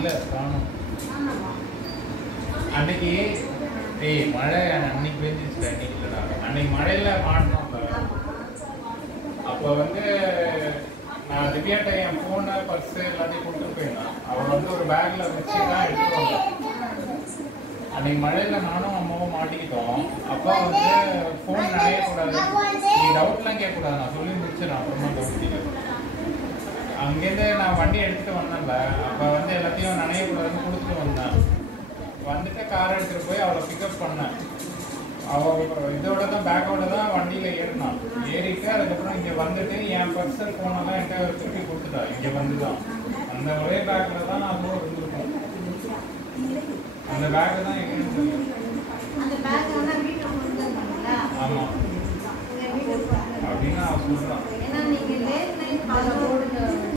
இல்லை காணும் அன்னைக்கு மழை அன்னைக்கு பெஞ்சிச்சு அன்னைக்கு இல்லைடா அன்னைக்கு மழையில் மாட்டினோம்ல அப்போ வந்து நான் திவ்யாட்ட என் ஃபோனு பர்ஸு எல்லாத்தையும் கொடுத்துட்டு போயிருந்தேன் அவள் வந்து ஒரு பேக்கில் வச்சு தான் எடுத்துட்டு வந்தேன் அன்னைக்கு மழையில் நானும் அம்மாவும் மாட்டிக்கிட்டோம் அப்பா வந்து ஃபோன் நனையக்கூடாது நீ டவுட்லாம் கேட்கக்கூடாது நான் சொல்லி முடிச்சிடறேன் அப்புறமா டவுட் அங்கேருந்து நான் வண்டி எடுத்துகிட்டு வந்தேன்ல அப்போ வந்து எல்லாத்தையும் நனையக்கூடாதுன்னு கொடுத்துட்டு வந்தேன் வந்துட்டு கார் எடுத்துகிட்டு போய் அவளை பிக்கப் பண்ணேன் அவள் இதோட தான் பேக்கோட தான் வண்டியில் ஏறினான் ஏறிட்டு அதுக்கப்புறம் இங்கே வந்துட்டு என் பர்சனல் ஃபோனெல்லாம் என்கிட்ட திருப்பி கொடுத்துட்டா இங்கே வந்து தான் அந்த ஒரே பேக்கில் தான் நான் கூட இருந்திருக்கோம் அந்த பேக் தான் எங்கே ஆமாம் அப்படின்னு அவன் சொல்கிறான்